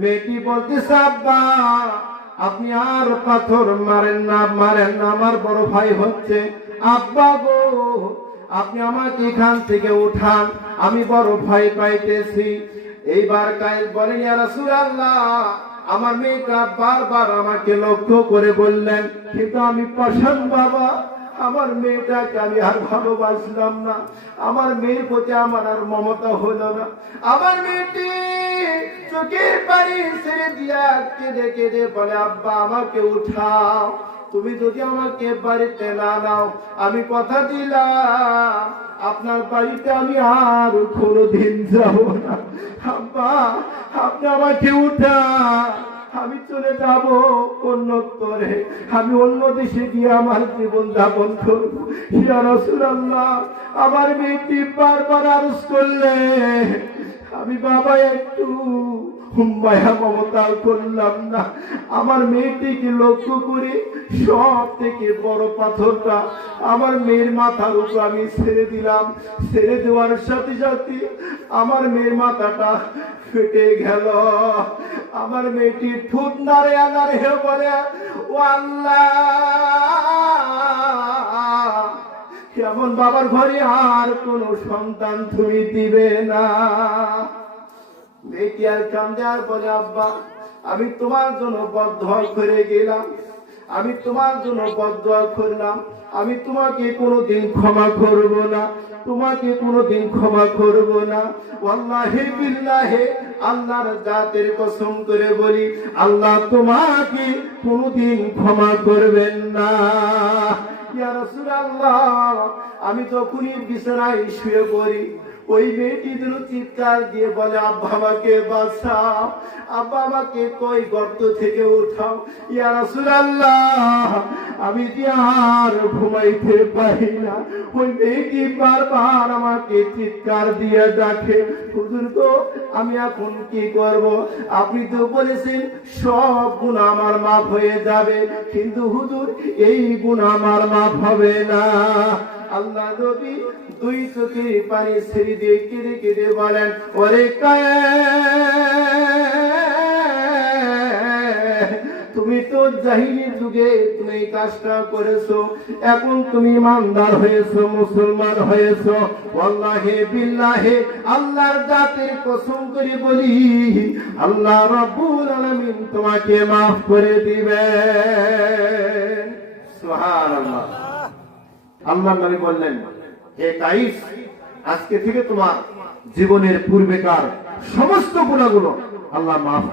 মেয়েটি বলতেছে, আব্বা আপনি আর পাথর মারেন না, আমার বড় ভাই হচ্ছে। আব্বা গো, আপনি আমাকে এখান থেকে উঠান, আমি বড় ভাই পাইতেছি। এইবার কায়েস বলেন, ইয়া রাসূলুল্লাহ, আমার মেয়েটা বারবার আমাকে লক্ষ্য করে বললেন, কিন্তু আমি পাষাণ বাবা, আমার মেয়েটাকে আমি আর ভালোবাসলাম না, আমার মেয়ের প্রতি আমার আর মমতা হলো না। আমার মেয়েটি চোখের পানি ছেড়ে দিয়া কেঁদে কেঁদে বলে, আব্বা আমাকে উঠাও, তুমি যদি আমাকে বাড়িতে না নাও, আমি কথা দিলাম আপনার বাড়িতে আমি আর কোনোদিন যাব না। আব্বা আপনি আমাকে উঠান, আমি চলে যাব অন্যত্তরে, আমি অন্য দেশে গিয়ে আমার জীবন যাপন করব। ইয়া রাসূলুল্লাহ, আমার মেয়েটি বারবার আরজ করলে আমি বাবা একটু মায়া মমতা করলাম না। আমার মেয়েটিকে লক্ষ্য করে সব থেকে বড় পাথরটা আমার মেয়ের মাথার উপর আমি ছেড়ে দিলাম। ছেড়ে দেওয়ার সাথে সাথে আমার মেয়ের মাথাটা ফেটে গেল। আমার মেয়েটি ঠোঁট নাড়ে নাড়ে বলে, ও আল্লাহ, এমন বাবার ঘরে আর কোন সন্তান তুমি দিবে না। মেয়েটি আর কান্দে আর বলে, আব্বা আমি তোমার জন্য বদদোয়া করে গেলাম, আমি তোমার জন্য বদদোয়া করলাম, আমি তোমাকে কোনোদিন ক্ষমা করব না, তোমাকে কোনোদিন ক্ষমা করব না। ওয়াল্লাহি বিল্লাহি, আল্লাহর জাতের কসম করে বলি, আল্লাহ তোমাকে কোনোদিন ক্ষমা করবেন না। ইয়া রাসূলুল্লাহ, আমি যখনই বিছানায় শুয়ে পড়ি, ওই মেয়েটি যেন চিৎকার দিয়ে বলে, আব্বা আমাকে বাঁচাও, আব্বা আমাকে কই গর্ত থেকে উঠাও। ইয়া রাসূলুল্লাহ, আমি যে আর ঘুমাইতে পারি না। ওই মেয়েটি বারবার আমাকে চিৎকার দিয়ে ডাকে, হুজুর তো আমি এখন কি করব? আপনি তো বলেছেন সব গুনাহ আমার মাফ হয়ে যাবে, কিন্তু হুজুর এই গুনাহ আমার মাফ হবে না। আল্লাহ নবী দুই চোখে পানি ছেড়ে দিয়ে কেঁদে কেঁদে বলেন, ওরে তুমি তো জাহিলির যুগে তুমি এই কাজটা করেছো, এখন তুমি ইমানদার হয়েছো, মুসলমান হয়েছো। ওয়াল্লাহি বিল্লাহি, আল্লাহর জাতের কসম করে বলি, আল্লাহ রাব্বুল আলামিন তোমাকে মাফ করে দিবেন। সুবহানাল্লাহ। আল্লাহর নবী বললেন, হে কাইস, আজকে থেকে তোমার জীবনের পূর্বেকার সমস্ত গুনাহগুলো আল্লাহ মাফ